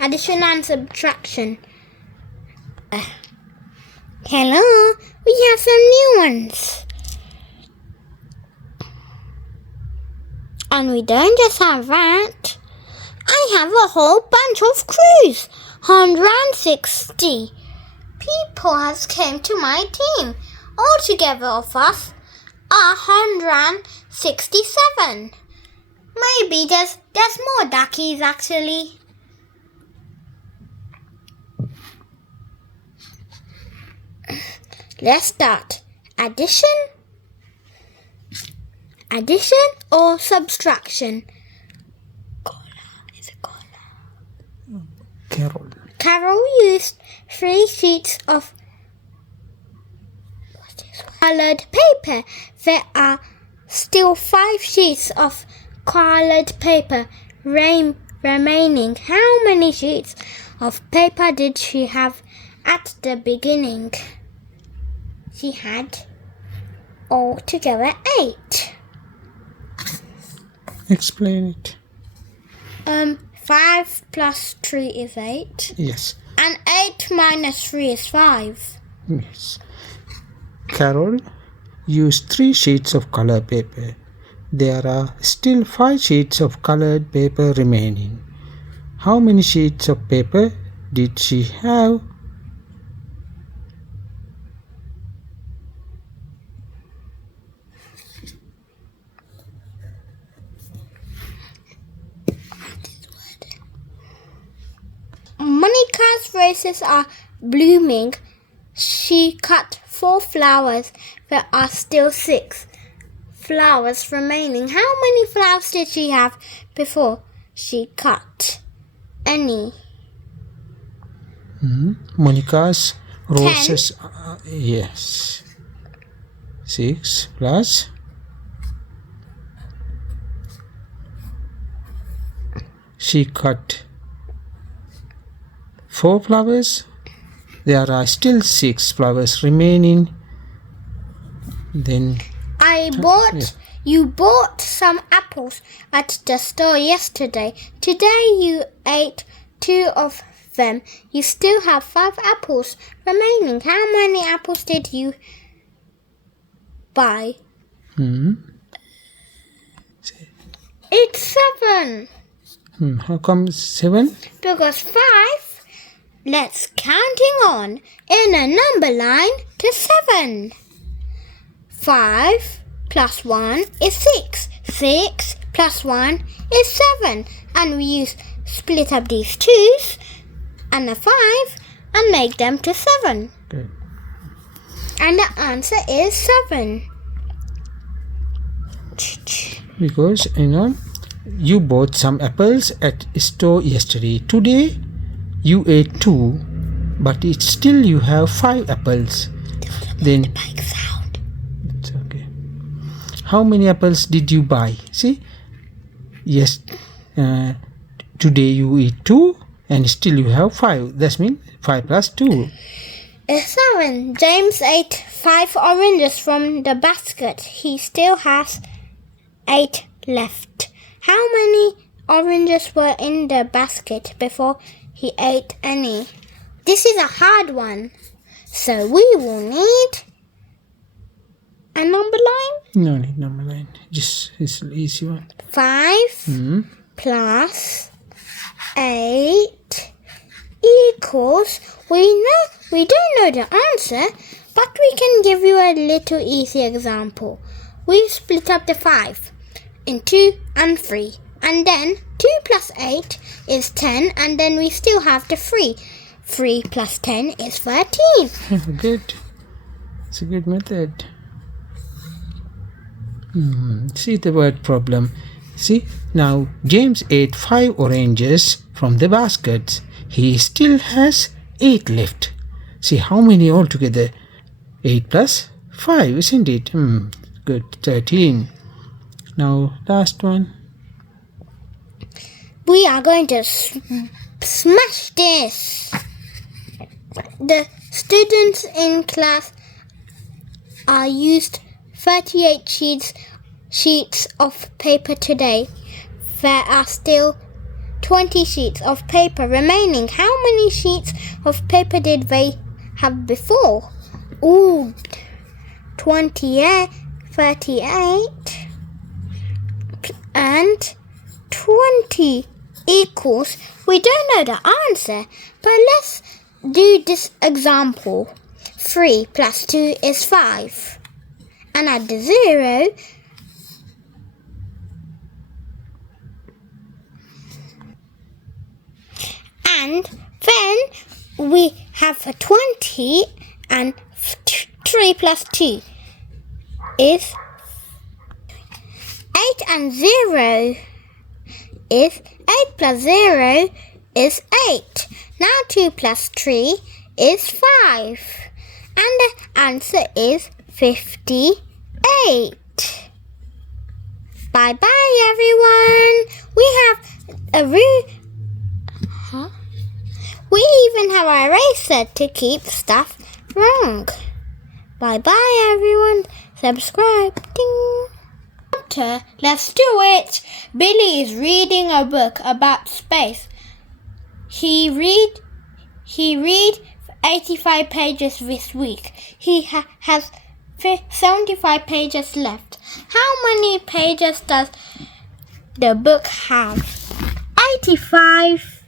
addition and subtraction. Hello, we have some new ones. And we don't just have that. I have a whole bunch of crews. 160 people has came to my team. Altogether of us are 167. Maybe there's more duckies actually. Let's start. Addition or subtraction? Carol used 3 sheets of coloured paper. There are still 5 sheets of coloured paper remaining. How many sheets of paper did she have at the beginning? She had altogether 8. Explain it. 5 plus 3 is 8. Yes. And 8 minus 3 is 5. Yes. Carol used 3 sheets of color paper. There are still 5 sheets of colored paper remaining. How many sheets of paper did she have? Monica's roses are blooming. She cut 4 flowers. There are still 6 flowers remaining. How many flowers did she have before she cut any? Monica's roses. Yes. 6 plus. She cut 4 flowers. There are still 6 flowers remaining. Then you bought some apples at the store yesterday. Today you ate 2 of them. You still have 5 apples remaining. How many apples did you buy? It's 7. How come 7? Because 5. Let's counting on in a number line to 7. 5 plus 1 is 6. 6 plus 1 is 7. And we split up these 2's and a 5 and make them to 7. Good. And the answer is 7. Because, you bought some apples at store yesterday. Today, you ate 2, but it's still you have 5 apples. Then the bike sound. It's okay. How many apples did you buy? See? Yes. Today you eat 2, and still you have 5. That means 5 plus 2. 7. James ate 5 oranges from the basket. He still has 8 left. How many oranges were in the basket before he ate any? This is a hard one. So we will need a number line. No need number line. Just it's an easy one. 5 plus 8 equals. We don't know the answer, but we can give you a little easy example. We split up the 5 in 2 and 3. And then 2 plus 8 is 10, and then we still have the 3. 3 plus 10 is 13. Good. It's a good method. See the word problem. See, now James ate 5 oranges from the basket. He still has 8 left. See how many altogether? 8 plus 5, isn't it? Good, 13. Now last one. We are going to smash this. The students in class are used 38 sheets of paper today. There are still 20 sheets of paper remaining. How many sheets of paper did they have before? Ooh, 28, 38 and 20 equals, we don't know the answer, but let's do this example. 3 plus 2 is 5. And add the 0. And then we have a 20 and 3 plus 2 is 8 and 0 is 8 plus 0 is 8. Now 2 plus 3 is 5. And the answer is 58. Bye bye everyone. We even have a eraser to keep stuff wrong. Bye bye everyone. Subscribe. Ding. Let's do it. Billy is reading a book about space. He read 85 pages this week. He has 75 pages left. How many pages does the book have? 85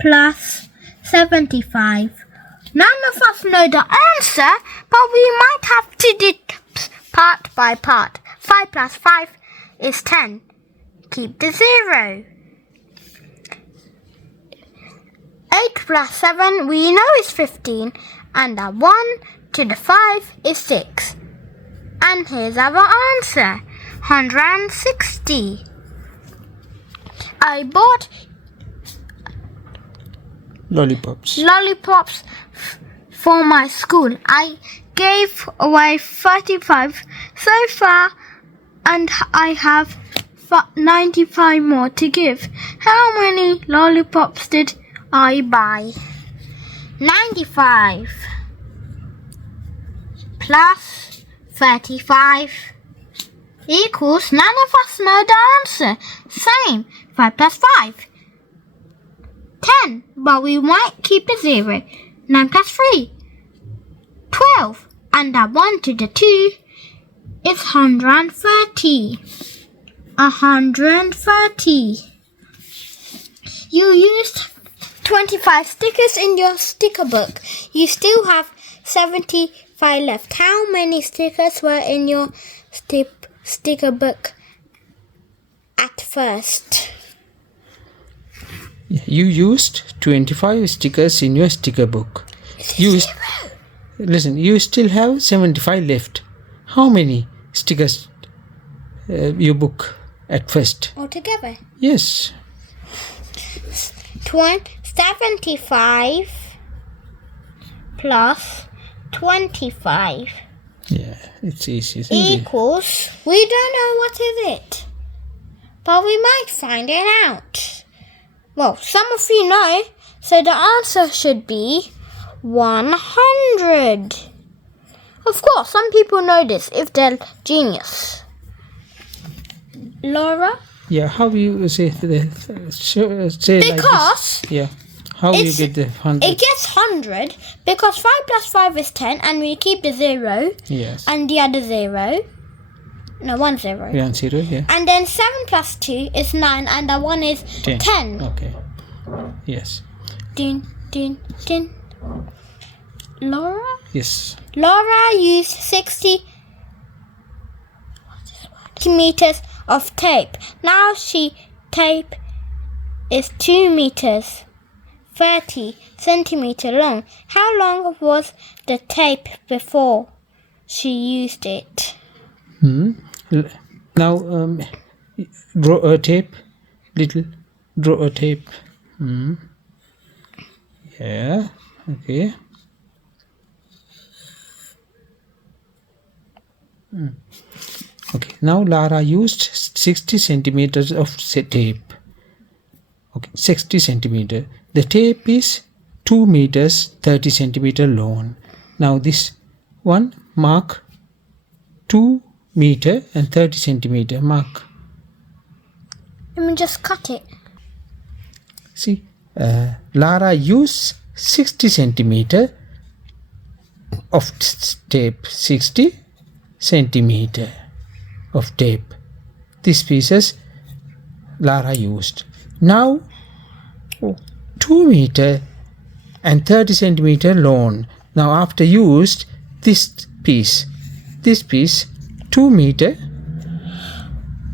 plus 75. None of us know the answer, but we might have to do part by part. 5 plus 5 is 10. Keep the 0. 8 plus 7 we know is 15. And the 1 to the 5 is 6. And here's our answer. 160. I bought lollipops for my school. I gave away 35 so far and I have 95 more to give. How many lollipops did I buy? 95 plus 35 equals, none of us know the answer. Same, 5 plus 5. 10, but we might keep the 0. 9 plus 3. 12, and that 1 to the 2 is 130. 130. You used 25 stickers in your sticker book. You still have 75 left. How many stickers were in your sticker book at first? You used 25 stickers in your sticker book. You still have 75 left. How many stickers you book at first? Altogether? Yes. 75 plus 25. Yeah, it's easy, isn't equals, we don't know what is it, but we might find it out. Well, some of you know, so the answer should be 100. Of course, some people know this if they're genius. Laura? Yeah, how you say because like this? Yeah. How you get the 100? It gets 100 because 5 plus 5 is 10 and we keep the 0. Yes. And the other 0. No, 1 0. 1 0, yeah. And then 7 plus 2 is 9 and the 1 is 10. Okay. Yes. Din, din, din. Laura? Yes. Laura used 60 meters of tape. Now tape is 2 meters. 30 centimeter long. How long was the tape before she used it? Now draw a tape. Draw a tape. Yeah. Okay. Okay. Now Lara used 60 centimeters of tape. Okay, 60 centimeter. The tape is 2 meters 30 centimeter long. Now this one mark 2 meter and 30 centimeter mark. Let me just cut it. See, Lara used 60 centimeter of tape. 60 centimeter of tape. These pieces Lara used. Now 2 meter and 30 centimeter long. Now after used this piece 2 meter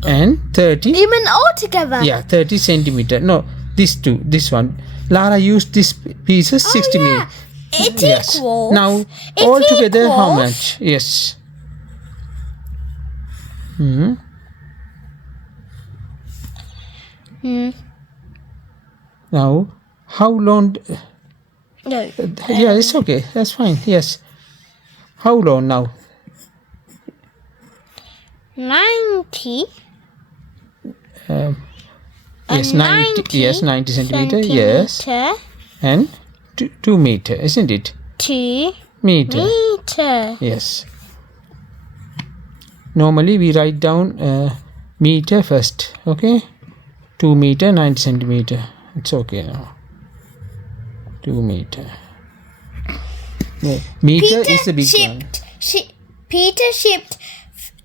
and 30. Even all together. Yeah, 30 centimeter. No, this one. Lara used this pieces 60 meter. It Yes. equals. Now it all together how equals- much? Yes. Now how long? No. Yeah, it's okay. That's fine. Yes. How long now? 90. Yes, 90. Yes, 90 centimeter. Yes, centimeter and 2 meter, isn't it? 2 Meter. meter. Yes. Normally we write down meter first. Okay. 2 meter, 90 centimeter. It's okay now. 2 meter. Yeah. Meter is the big one. Peter shipped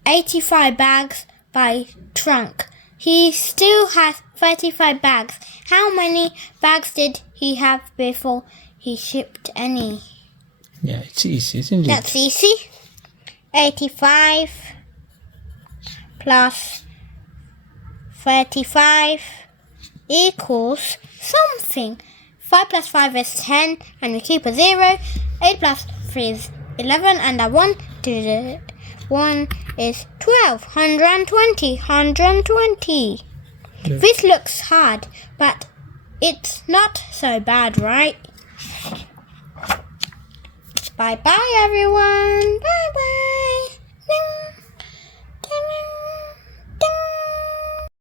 85 bags by trunk. He still has 35 bags. How many bags did he have before he shipped any? Yeah, it's easy, isn't it? That's easy. 85 plus 35 equals something. 5 plus 5 is 10, and we keep a 0. 8 plus 3 is 11, and a 1 to the 1 is 12. 120. Yeah. This looks hard, but it's not so bad, right? Bye-bye, everyone. Bye-bye.